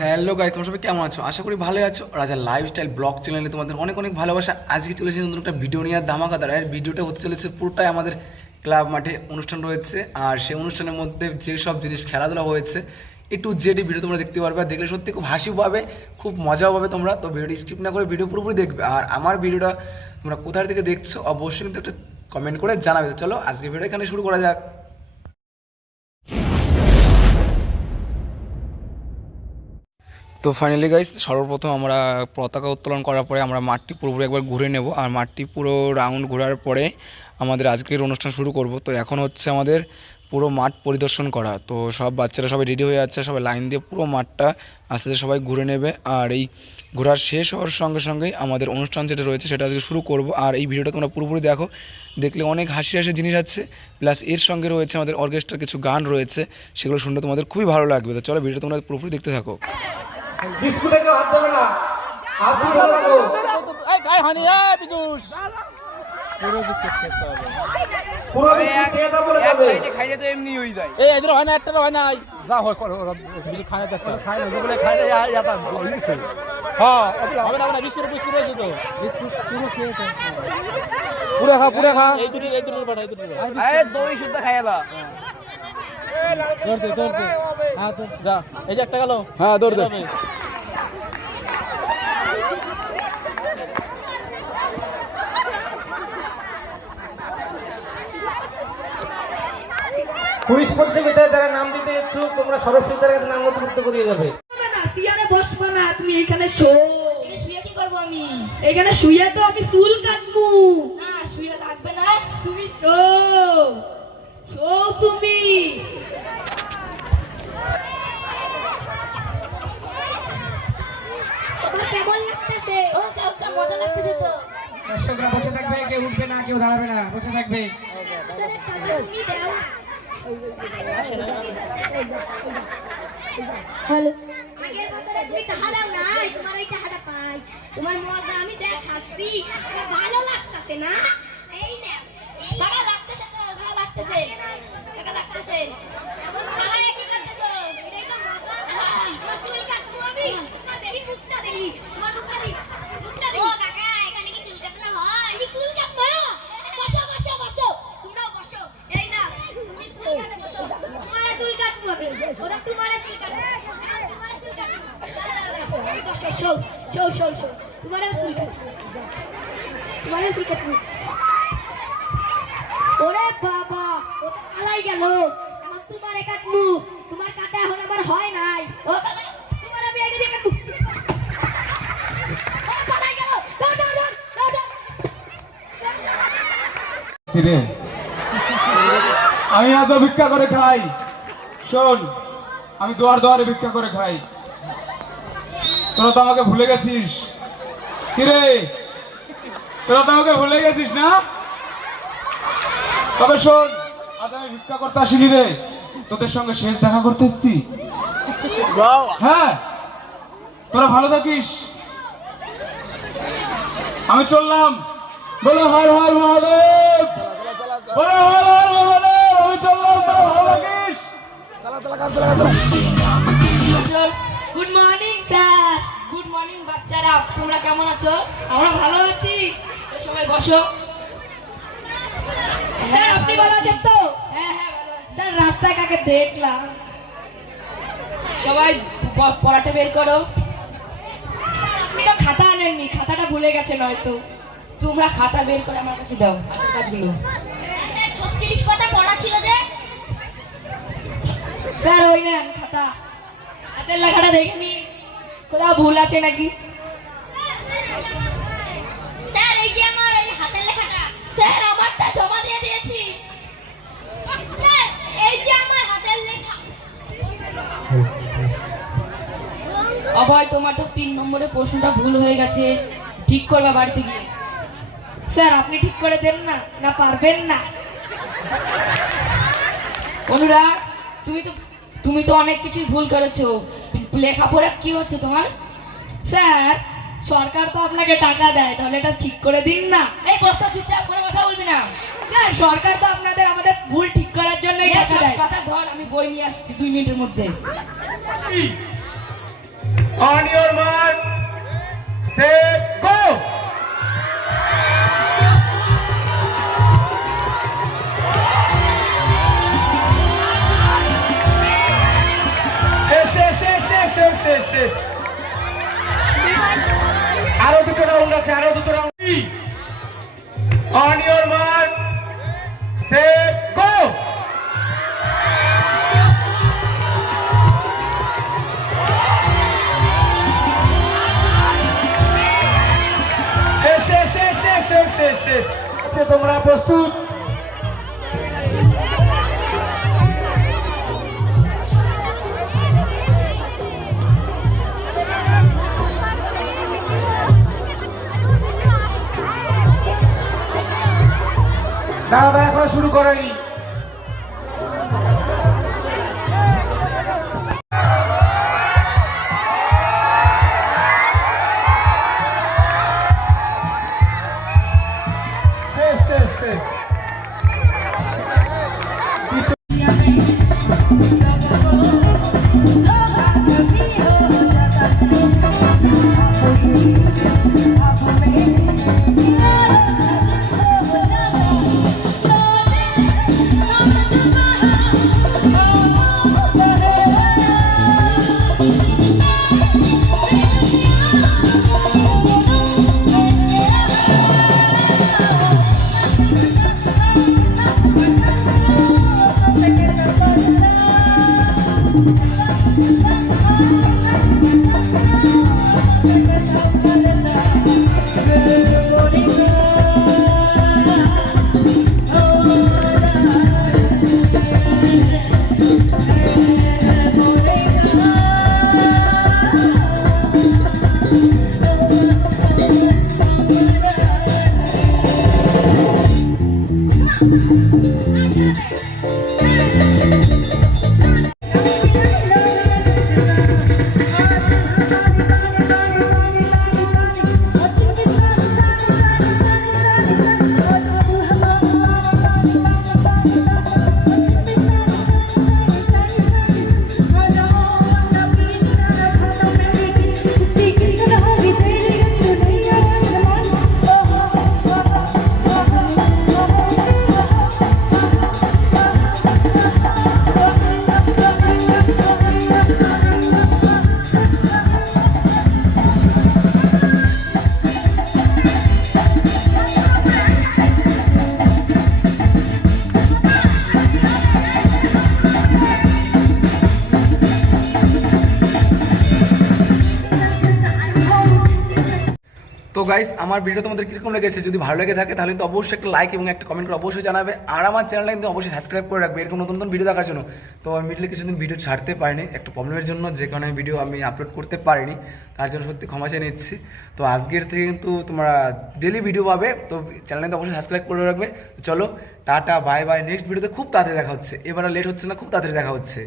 Hello guys, তোমরা সবাই কেমন আছো? আশা করি ভালো আছো। রাজা লাইফস্টাইল ব্লগ চ্যানেলে তোমাদের অনেক অনেক ভালোবাসা। আজকে চলেছে নতুন একটা ভিডিও নিয়ে, ধামাকাদার। আর ভিডিওটা হতে চলেছে পুরোটাই আমাদের ক্লাব মাঠে অনুষ্ঠান রয়েছে, আর সেই অনুষ্ঠানের মধ্যে যেসব জিনিস খেলাধুলা হয়েছে একটু জেডি ভিডিও তোমরা দেখতে পারবে। আর দেখলে সত্যি খুব হাসিও পাবে, খুব মজাও পাবে তোমরা। তো ভিডিওটি স্কিপ না করে ভিডিও পুরোপুরি দেখবে। আর আমার ভিডিওটা তোমরা কোথা থেকে দেখছো অবশ্যই কিন্তু একটা কমেন্ট করে জানাবে। তো চলো আজকে ভিডিও এখানে শুরু করা যাক। তো ফাইনালি গাইস, সর্বপ্রথম আমরা পতাকা উত্তোলন করার পরে আমরা মাঠটি পুরোপুরি একবার ঘুরে নেব। আর মাঠটি পুরো রাউন্ড ঘোরার পরে আমাদের আজকের অনুষ্ঠান শুরু করব। তো এখন হচ্ছে আমাদের পুরো মাঠ পরিদর্শন করা। তো সব বাচ্চারা সবাই রেডি হয়ে যাচ্ছে, সবাই লাইন দিয়ে পুরো মাঠটা আস্তে আস্তে সবাই ঘুরে নেবে। আর এই ঘোরার শেষ হওয়ার সঙ্গে সঙ্গেই আমাদের অনুষ্ঠান যেটা রয়েছে সেটা আজকে শুরু করব। আর এই ভিডিওটা তোমরা পুরোপুরি দেখো, দেখলে অনেক হাসি হাসি জিনিস আছে, প্লাস এর সঙ্গে রয়েছে আমাদের অর্কেস্ট্রার কিছু গান রয়েছে, সেগুলো শুনতে তোমাদের খুবই ভালো লাগবে। তো চলো ভিডিওটা তোমরা পুরোপুরি দেখতে থাকো। বিস্কুটে কেউ হাত দেবে না, হাত দিয়ে রাখো। এই গায় হানি এই বিজুস পুরো বিস্কুট খেতে হবে, পুরো বিস্কুট খেয়ে দাও বলে এক যাবে। সাইডে খাইলে তো এমনি হয়ে যায়। এই এদের হয় না, একটা হয় না, যা হয় করো বিজু খায় না, দেখো খায় না, যেগুলো খায় না ইয়াটা হইছে। হ্যাঁ হবে না বিস্কুট বিস্কুট আছে তো, বিস্কুট পুরো খেয়েছে, পুরো খা এই দুটোর বাটা এই দুটোর আরে দই শুদ্ধ খাইলা দৌড় দে হ্যাঁ তো যা, এই যে একটা গেল, হ্যাঁ দৌড় দে। কুইজ প্রতিযোগিতায় যারা নাম দিতে ইচ্ছুক তোমরা সরস্বতীর কাছে নাম নথিভুক্ত করিয়ে যাবে। না সিয়ারে বসবো না, তুমি এইখানে শো। শুয়ে কি করবো আমি? এইখানে শুয়ে তো আমি চুল কাটবো। না শুয়ে লাগবে না। তুমি শো, শো তুমি। তোমার কেমন লাগতেছে? ও মজা লাগতেছে তো। দর্শকরা বসে থাকবে, কেউ উঠবে না, কেউ দাঁড়াবে না, বসে থাকবে। তুমি দাও। হ্যালো, আগের বছরে তুমি টাকা দাও নাই, তোমার ওই টাকাটা পাই। তোমার মজা আমি দেখাচ্ছি, ভালো লাগতেছে না? এই না, টাকা লাগতেছে তো, টাকা লাগতেছে, টাকা লাগতেছে। টাকা কি করতেছো? এটাই তো মজা। তোমার চুল কাটবো আমি, তোমার দেখি মুখটা দেখি, তোমার মুখটা দেখি, মুখটা ও দেখি। কাকা, এখানে কি চুল কাটানো হয়? তুমি চুল কাটবো না? বসো বসো বসো, তোমরাও বসো। এই না, তুমি চুল কাটে বসো। তোমার চুল কাটবো আমি, ওরা তোমার চুল কাটবো, তোমার চুল কাটবো। এই বসো, শো শো শো শো, তোমার চুল কাটবো, তোমার চুল কাটবো। ওরে বাবা, ওটা পালাই গেল। এখন তোমারে কাটবো, তোমার কাটা এখন আমার হয় নাই। ও কাকা, তোমার আমি আইডি দিয়ে কাটবো। ও পালাই গেল, দাও দাও দাও দাও দাও। রে আমি আজও ভিক্ষা করে খাই। শোন, আমি দুয়ারে ভিক্ষা করে খাই। তোরা তো আমাকে ভুলে গেছিস। কিরে, তোরা তো আমাকে ভুলে গেছিস না? তবে শোন, আজ আমি ভিক্ষা করতে আসিনি রে, তোদের সঙ্গে শেষ দেখা করতে এসছি। হ্যাঁ, তোরা ভালো থাকিস, আমি চললাম। বলো হর হর মহাদেব, বলো হর হর মহাদেব, আমি চললাম, তোরা ভালো থাকিস। Good morning sir. Good morning বাচ্চারা, তোমরা কেমন আছো? আমরা ভালো আছি। তো সবাই বসো। স্যার আপনি ভালো আছেন তো? হ্যাঁ হ্যাঁ ভালো আছি। স্যার রাস্তায় কাকে দেখলাম। সবাই পড়াটা বের করো। আপনি তো খাতা আনেননি, খাতাটা ভুলে গেছেন হয়তো। তোমরা খাতা বের করে আমার কাছে দাও, হাতের কাজগুলো। 36 পাতা পড়া ছিল যে। স্যার ওই নেন খাতা, হাতের লেখাটা দেখে নি, কোথাও ভুল আছে নাকি। স্যার এই যে আমার এই হাতের লেখাটা। স্যার আমারটা জমা দিয়ে দিয়েছি। স্যার এই যে আমার হাতের লেখা। অভয়, তোমার তো 3 নম্বরের প্রশ্নটা ভুল হয়ে গেছে, ঠিক করবা বাড়িতে গিয়ে। স্যার আপনি ঠিক করে দেন না, না পারবেন না। অনুরাগ, তুমি তো অনেক কিছুই ভুল করেছো। লেখাপড়া কি হচ্ছে তোমার? স্যার সরকার তো আপনাকে টাকা দেয়, তাহলে এটা ঠিক করে দিন না। এই বস্তা চুপচাপ করে কথা বলবি না। স্যার সরকার তো আমাদের ভুল ঠিক করার জন্যই টাকা দেয়। কথা ধর, আমি বই নিয়ে আসছি 2 মিনিটের মধ্যে। On your mark set go. শেষ। আরো দুটো রাউন্ড আছে, আরো দুটো round. On your mark set go. শেষ। তোমরা প্রস্তুত? দাঁড়া এখন শুরু করেনি। শেষ। তো গাইস আমার ভিডিও তোমাদের কীরকম লেগেছে, যদি ভালো লেগে থাকে তাহলে কিন্তু অবশ্যই একটা লাইক এবং একটা কমেন্ট করে অবশ্যই জানাবে। আর আমার চ্যানেলটা কিন্তু অবশ্যই সাবস্ক্রাইব করে রাখবে এরকম নতুন নতুন ভিডিও দেখার জন্য। তো আমি মিডলে কিছুদিন ভিডিও ছাড়তে পারিনি একটা প্রবলেমের জন্য, যে কারণে ভিডিও আমি আপলোড করতে পারিনি, তার জন্য সত্যি ক্ষমা চেয়ে নিচ্ছি। তো আজকের থেকে কিন্তু তোমরা ডেলি ভিডিও পাবে, তো চ্যানেলটা অবশ্যই সাবস্ক্রাইব করে রাখবে। চলো টাটা বাই বাই, নেক্সট ভিডিওতে খুব তাড়াতাড়ি দেখা হচ্ছে, এবার লেট হচ্ছে না, খুব তাড়াতাড়ি দেখা হচ্ছে।